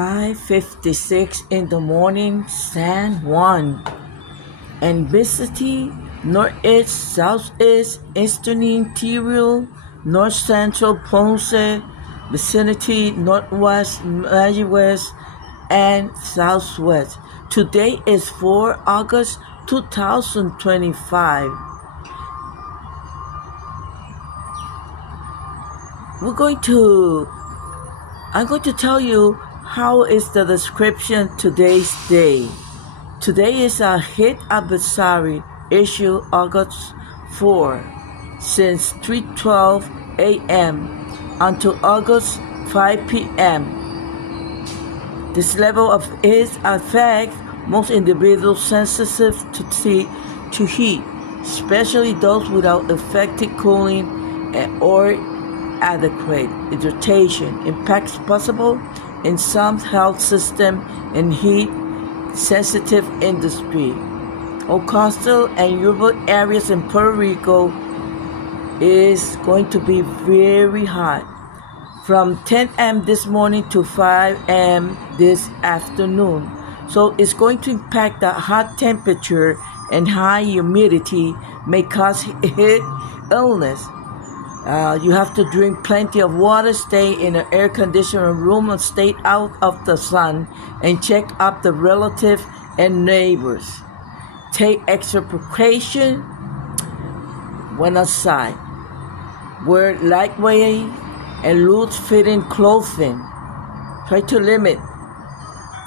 5:56 in the morning, San Juan. And vicinity, northeast, southeast, eastern interior, north central Ponce, vicinity, northwest, west, and southwest. Today is 4 August 2025. I'm going to tell you how is the description today's day. Today is a hit adversary issue August 4 since 3:12 a.m. until August 5 p.m. This level of heat affects most individuals sensitive to heat, especially those without effective cooling or adequate hydration. Impacts possible in some health system and heat sensitive industry. Coastal and urban areas in Puerto Rico is going to be very hot from 10 a.m. this morning to 5 a.m. this afternoon. So it's going to impact the hot temperature and high humidity may cause heat illness. You have to drink plenty of water, stay in an air-conditioned room, and stay out of the sun, and check up the relative and neighbors. Take extra precaution when outside. Wear lightweight and loose-fitting clothing. Try to limit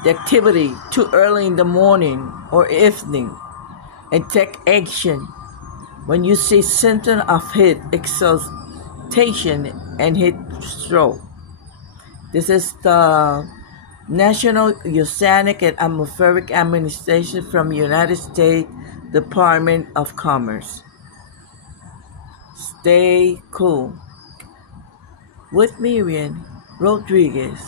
the activity too early in the morning or evening, and take action when you see symptoms of heat exhaustion and heat stroke. This is the National Oceanic and Atmospheric Administration from United States Department of Commerce. Stay cool. With Miriam Rodriguez.